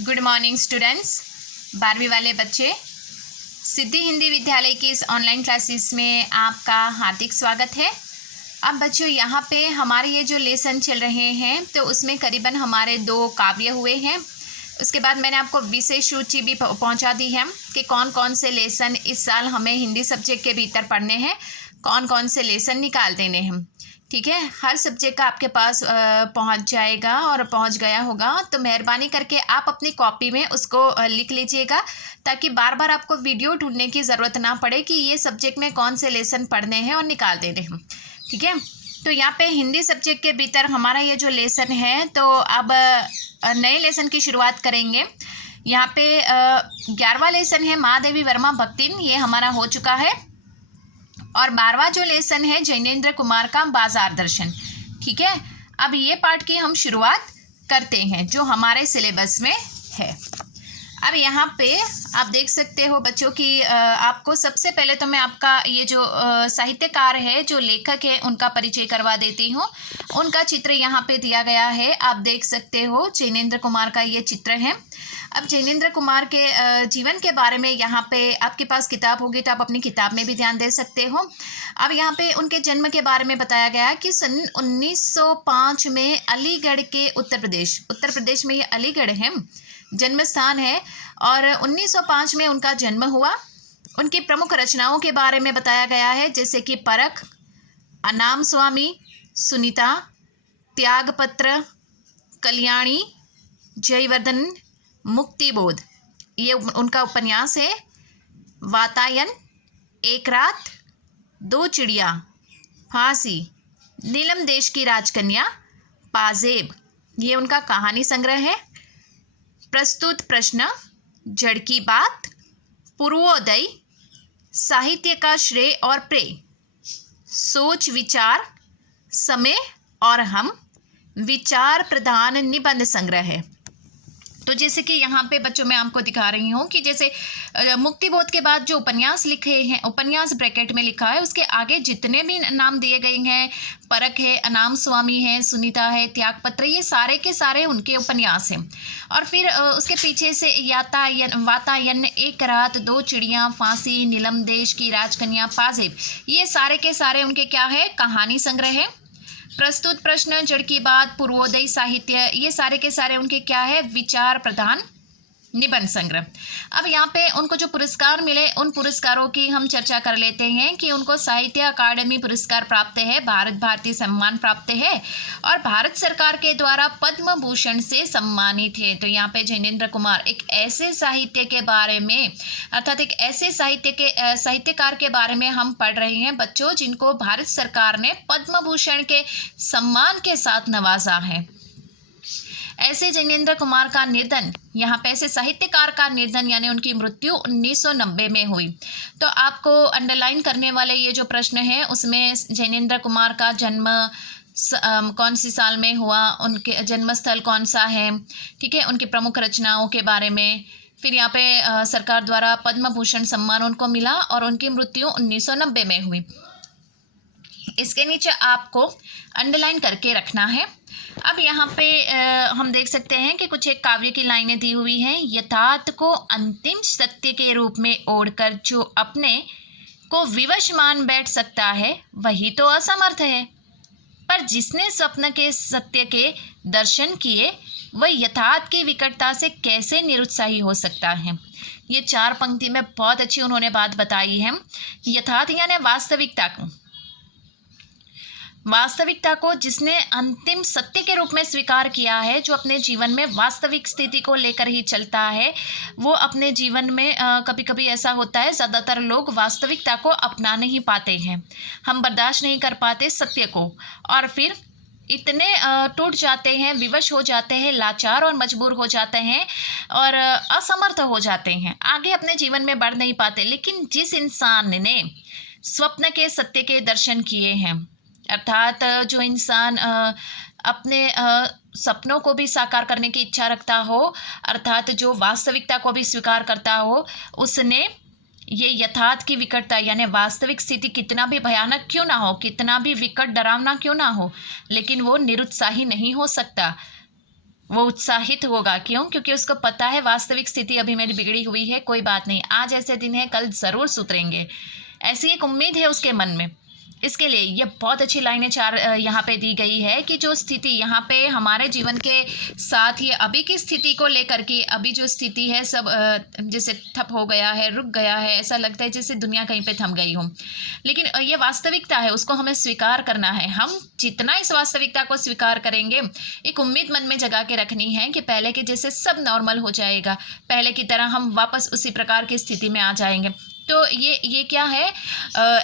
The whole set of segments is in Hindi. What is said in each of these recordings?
Good morning students. 12वीं वाले बच्चे, सिद्धि हिंदी विद्यालय की इस ऑनलाइन क्लासेस में आपका हार्दिक स्वागत है। अब बच्चों, यहाँ पे हमारे ये जो लेसन चल रहे हैं तो उसमें करीबन हमारे 2 काव्य हुए हैं। उसके बाद मैंने आपको विशेष सूची भी पहुँचा दी है कि कौन कौन से लेसन इस साल हमें हिंदी सब्जेक्ट के भीतर पढ़ने हैं, कौन कौन से लेसन निकाल देने हैं। ठीक है, हर सब्जेक्ट का आपके पास पहुंच जाएगा और पहुंच गया होगा, तो मेहरबानी करके आप अपनी कॉपी में उसको लिख लीजिएगा ताकि बार बार आपको वीडियो ढूंढने की ज़रूरत ना पड़े कि ये सब्जेक्ट में कौन से लेसन पढ़ने हैं और निकाल देने हैं। ठीक है, तो यहाँ पे हिंदी सब्जेक्ट के भीतर हमारा ये जो लेसन है, तो अब नए लेसन की शुरुआत करेंगे। यहाँ पे 11वां लेसन है महादेवी वर्मा भक्तिन, ये हमारा हो चुका है। और 12वां जो लेसन है जैनेन्द्र कुमार का बाजार दर्शन। ठीक है, अब ये पार्ट की हम शुरुआत करते हैं जो हमारे सिलेबस में है। अब यहाँ पे आप देख सकते हो बच्चों कि आपको सबसे पहले तो मैं आपका ये जो साहित्यकार है, जो लेखक है, उनका परिचय करवा देती हूँ। उनका चित्र यहाँ पे दिया गया है, आप देख सकते हो। जैनेन्द्र कुमार का ये चित्र है। अब जैनेन्द्र कुमार के जीवन के बारे में यहाँ पे आपके पास किताब होगी तो आप अपनी किताब में भी ध्यान दे सकते हो। अब यहाँ पे उनके जन्म के बारे में बताया गया है कि सन 1905 में अलीगढ़ के उत्तर प्रदेश में ये अलीगढ़ है, जन्म स्थान है। और 1905 में उनका जन्म हुआ। उनकी प्रमुख रचनाओं के बारे में बताया गया है, जैसे कि परख, अनाम स्वामी, सुनीता, त्यागपत्र, कल्याणी, जयवर्धन, मुक्तिबोध, ये उनका उपन्यास है। वातायन, एक रात, 2 चिड़िया, फांसी, नीलम देश की राजकन्या, पाजेब, ये उनका कहानी संग्रह है। प्रस्तुत प्रश्न, जड़ की बात, पूर्वोदय, साहित्य का श्रेय और प्रेय, सोच विचार, समय और हम, विचार प्रधान निबंध संग्रह है। तो जैसे कि यहाँ पे बच्चों में आपको दिखा रही हूँ कि जैसे मुक्तिबोध के बाद जो उपन्यास लिखे हैं, उपन्यास ब्रैकेट में लिखा है, उसके आगे जितने भी नाम दिए गए हैं, परख है, अनाम स्वामी है, सुनीता है, त्यागपत्र, ये सारे के सारे उनके उपन्यास हैं। और फिर उसके पीछे से वातायन, एक रात, 2 चिड़ियाँ, फांसी, नीलम देश की राजकन्या, पाजेब, ये सारे के सारे उनके क्या है, कहानी संग्रह है। प्रस्तुत प्रश्न, जड़ की बात, पूर्वोदय, साहित्य, ये सारे के सारे उनके क्या है, विचार प्रधान निबंध संग्रह। अब यहाँ पे उनको जो पुरस्कार मिले, उन पुरस्कारों की हम चर्चा कर लेते हैं कि उनको साहित्य अकादमी पुरस्कार प्राप्त है, भारत भारती सम्मान प्राप्त है और भारत सरकार के द्वारा पद्म भूषण से सम्मानित है। तो यहाँ पे जैनेन्द्र कुमार एक ऐसे साहित्य के बारे में, अर्थात एक ऐसे साहित्यकार के बारे में हम पढ़ रहे हैं बच्चों, जिनको भारत सरकार ने पद्म भूषण के सम्मान के साथ नवाजा है। ऐसे जैनेन्द्र कुमार का निधन, यहाँ पे ऐसे साहित्यकार का निधन यानी उनकी मृत्यु 1990 में हुई। तो आपको अंडरलाइन करने वाले ये जो प्रश्न है, उसमें जैनेन्द्र कुमार का जन्म कौन सी साल में हुआ, उनके जन्मस्थल कौन सा है, ठीक है, उनकी प्रमुख रचनाओं के बारे में, फिर यहाँ पे सरकार द्वारा पद्म भूषण सम्मान उनको मिला और उनकी मृत्यु 1990 में हुई। इसके नीचे आपको अंडरलाइन करके रखना है। अब यहाँ पे हम देख सकते हैं कि कुछ एक काव्य की लाइनें दी हुई हैं। यथार्थ को अंतिम सत्य के रूप में ओढ़कर जो अपने को विवश मान बैठ सकता है, वही तो असमर्थ है। पर जिसने स्वप्न के सत्य के दर्शन किए, वह यथार्थ की विकटता से कैसे निरुत्साही हो सकता है। ये 4 पंक्ति में बहुत अच्छी उन्होंने बात बताई है। यथार्थ यानी वास्तविकता को जिसने अंतिम सत्य के रूप में स्वीकार किया है, जो अपने जीवन में वास्तविक स्थिति को लेकर ही चलता है, वो अपने जीवन में कभी कभी ऐसा होता है, ज़्यादातर लोग वास्तविकता को अपना नहीं पाते हैं। हम बर्दाश्त नहीं कर पाते सत्य को और फिर इतने टूट जाते हैं, विवश हो जाते हैं, लाचार और मजबूर हो जाते हैं और असमर्थ हो जाते हैं, आगे अपने जीवन में बढ़ नहीं पाते। लेकिन जिस इंसान ने स्वप्न के सत्य के दर्शन किए हैं, अर्थात जो इंसान अपने सपनों को भी साकार करने की इच्छा रखता हो, अर्थात जो वास्तविकता को भी स्वीकार करता हो, उसने ये यथार्थ की विकटता यानी वास्तविक स्थिति कितना भी भयानक क्यों ना हो, कितना भी विकट डरावना क्यों ना हो, लेकिन वो निरुत्साही नहीं हो सकता। वो उत्साहित होगा। क्यों? क्योंकि उसको पता है वास्तविक स्थिति अभी मेरी बिगड़ी हुई है, कोई बात नहीं, आज ऐसे दिन है, कल ज़रूर सुधरेंगे, ऐसी एक उम्मीद है उसके मन में। इसके लिए ये बहुत अच्छी लाइनें चार यहाँ पे दी गई है कि जो स्थिति यहाँ पे हमारे जीवन के साथ ये अभी की स्थिति को लेकर के, अभी जो स्थिति है सब जैसे ठप हो गया है, रुक गया है, ऐसा लगता है जैसे दुनिया कहीं पे थम गई हो, लेकिन ये वास्तविकता है, उसको हमें स्वीकार करना है। हम जितना इस वास्तविकता को स्वीकार करेंगे, एक उम्मीद मन में जगा के रखनी है कि पहले के जैसे सब नॉर्मल हो जाएगा, पहले की तरह हम वापस उसी प्रकार की स्थिति में आ जाएंगे। तो ये क्या है,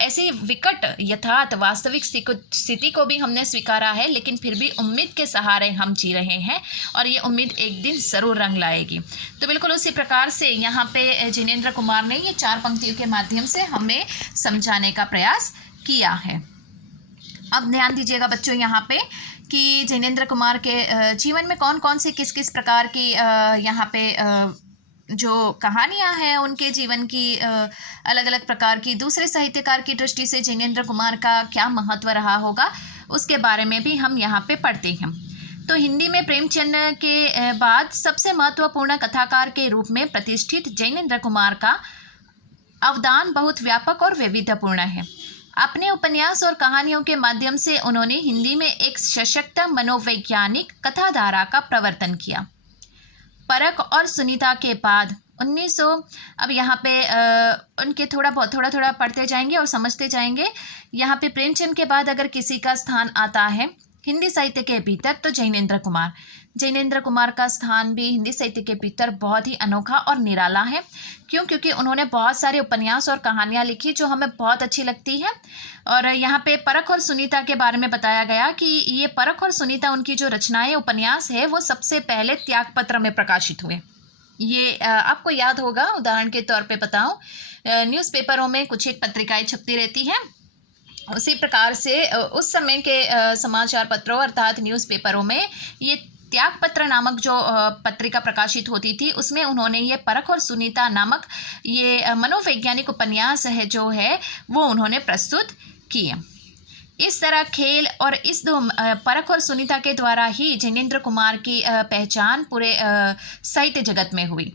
ऐसी विकट यथार्थ वास्तविक स्थिति को भी हमने स्वीकारा है, लेकिन फिर भी उम्मीद के सहारे हम जी रहे हैं और ये उम्मीद एक दिन ज़रूर रंग लाएगी। तो बिल्कुल उसी प्रकार से यहाँ पे जिनेंद्र कुमार ने ये 4 पंक्तियों के माध्यम से हमें समझाने का प्रयास किया है। अब ध्यान दीजिएगा बच्चों यहाँ पे कि जिनेंद्र कुमार के जीवन में कौन कौन से किस किस प्रकार की यहाँ पे जो कहानियां हैं उनके जीवन की अलग अलग प्रकार की, दूसरे साहित्यकार की दृष्टि से जिनेंद्र कुमार का क्या महत्व रहा होगा, उसके बारे में भी हम यहाँ पे पढ़ते हैं। तो हिंदी में प्रेमचंद के बाद सबसे महत्वपूर्ण कथाकार के रूप में प्रतिष्ठित जिनेंद्र कुमार का अवदान बहुत व्यापक और वैविध्यपूर्ण है। अपने उपन्यास और कहानियों के माध्यम से उन्होंने हिंदी में एक सशक्त मनोवैज्ञानिक कथाधारा का प्रवर्तन किया। परख और सुनीता के बाद 1900, अब यहाँ पे उनके थोड़ा पढ़ते जाएंगे और समझते जाएंगे। यहाँ पे प्रेमचंद के बाद अगर किसी का स्थान आता है हिंदी साहित्य के भीतर तो जिनेंद्र कुमार का स्थान भी हिंदी साहित्य के भीतर बहुत ही अनोखा और निराला है। क्यों? क्योंकि उन्होंने बहुत सारे उपन्यास और कहानियाँ लिखी जो हमें बहुत अच्छी लगती है। और यहाँ पे परख और सुनीता के बारे में बताया गया कि ये परख और सुनीता उनकी जो रचनाएं उपन्यास है वो सबसे पहले त्यागपत्र में प्रकाशित हुए। ये आपको याद होगा, उदाहरण के तौर पे बताऊं, न्यूज़पेपरों में कुछ एक पत्रिकाएं छपती रहती हैं, उसी प्रकार से उस समय के समाचार पत्रों अर्थात न्यूज़पेपरों में ये त्यागपत्र नामक जो पत्रिका प्रकाशित होती थी, उसमें उन्होंने ये परख और सुनीता नामक ये मनोवैज्ञानिक उपन्यास है जो है वो उन्होंने प्रस्तुत किए। इस तरह खेल और इस दो परख और सुनीता के द्वारा ही जिनेंद्र कुमार की पहचान पूरे साहित्य जगत में हुई।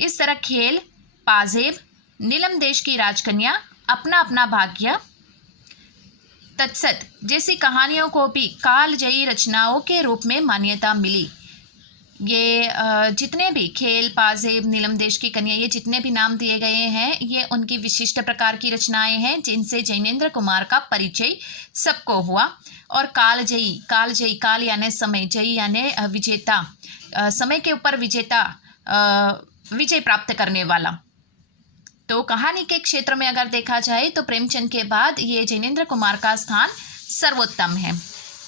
इस तरह खेल, पाजेब, नीलम देश की राजकन्या, अपना अपना भाग्य, तत्सत जैसी कहानियों को भी कालजयी रचनाओं के रूप में मान्यता मिली। ये जितने भी खेल, पाजेब, नीलम देश की कन्या, ये जितने भी नाम दिए गए हैं ये उनकी विशिष्ट प्रकार की रचनाएं हैं जिनसे जिनेंद्र कुमार का परिचय सबको हुआ। और कालजयी, काल यानी समय, जयी यानी विजेता, समय के ऊपर विजेता, विजय प्राप्त करने वाला। तो कहानी के क्षेत्र में अगर देखा जाए तो प्रेमचंद के बाद ये जिनेंद्र कुमार का स्थान सर्वोत्तम है।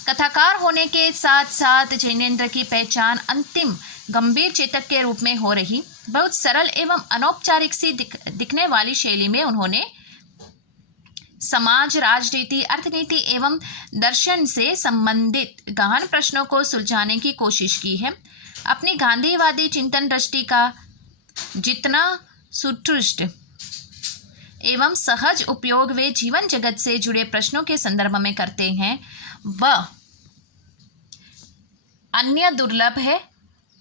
कथाकार होने के साथ साथ जिनेंद्र की पहचान अंतिम गंभीर चेतक के रूप में हो रही। बहुत सरल एवं अनौपचारिक सी दिखने वाली शैली में उन्होंने समाज, राजनीति, अर्थनीति एवं दर्शन से संबंधित गहन प्रश्नों को सुलझाने की कोशिश की है। अपनी गांधीवादी चिंतन दृष्टि का जितना सुदृढ़ एवं सहज उपयोग वे जीवन जगत से जुड़े प्रश्नों के संदर्भ में करते हैं वह अन्य दुर्लभ है।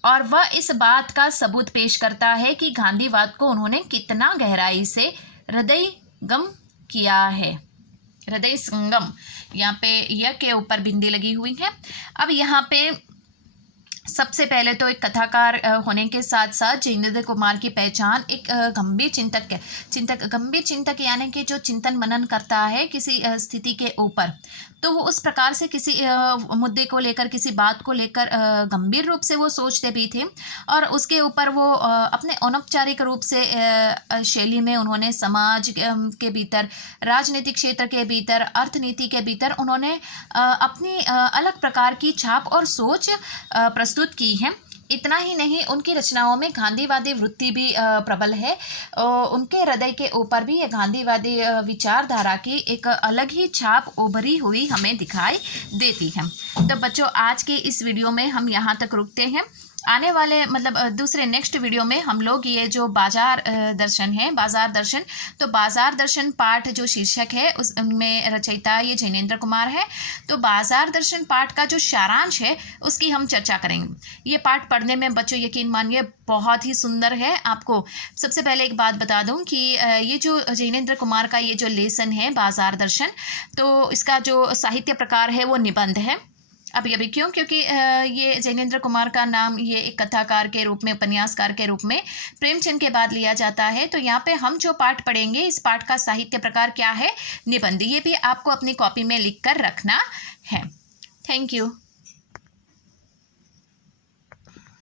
और वह इस बात का सबूत पेश करता है कि गांधीवाद को उन्होंने कितना गहराई से हृदयंगम किया है। हृदय संगम, यहाँ पे यह के ऊपर बिंदी लगी हुई है। अब यहाँ पे सबसे पहले तो एक कथाकार होने के साथ साथ जिनेंद्र कुमार की पहचान एक गंभीर चिंतक यानी कि जो चिंतन मनन करता है किसी स्थिति के ऊपर, तो वो उस प्रकार से किसी मुद्दे को लेकर, किसी बात को लेकर गंभीर रूप से वो सोचते भी थे और उसके ऊपर वो अपने अनौपचारिक रूप से शैली में उन्होंने समाज के भीतर, राजनीतिक क्षेत्र के भीतर, अर्थनीति के भीतर उन्होंने अपनी अलग प्रकार की छाप और सोच प्रस्तुत की है। इतना ही नहीं, उनकी रचनाओं में गांधीवादी वृत्ति भी प्रबल है। उनके हृदय के ऊपर भी ये गांधीवादी विचारधारा की एक अलग ही छाप उभरी हुई हमें दिखाई देती है। तो बच्चों, आज के इस वीडियो में हम यहाँ तक रुकते हैं। आने वाले मतलब दूसरे नेक्स्ट वीडियो में हम लोग ये जो बाजार दर्शन है, बाजार दर्शन, तो बाजार दर्शन पाठ जो शीर्षक है उसमें रचयिता ये जैनेंद्र कुमार है। तो बाजार दर्शन पाठ का जो सारांश है उसकी हम चर्चा करेंगे। ये पाठ पढ़ने में बच्चों यकीन मानिए बहुत ही सुंदर है। आपको सबसे पहले एक बात बता दूं कि ये जो जैनेंद्र कुमार का ये जो लेसन है बाजार दर्शन, तो इसका जो साहित्य प्रकार है वो निबंध है। अभी क्यों? क्योंकि ये जैनेंद्र कुमार का नाम ये एक कथाकार के रूप में, उपन्यासकार के रूप में प्रेमचंद के बाद लिया जाता है। तो यहाँ पे हम जो पाठ पढ़ेंगे इस पाठ का साहित्य प्रकार क्या है? निबंध। ये भी आपको अपनी कॉपी में लिख कर रखना है। Thank you.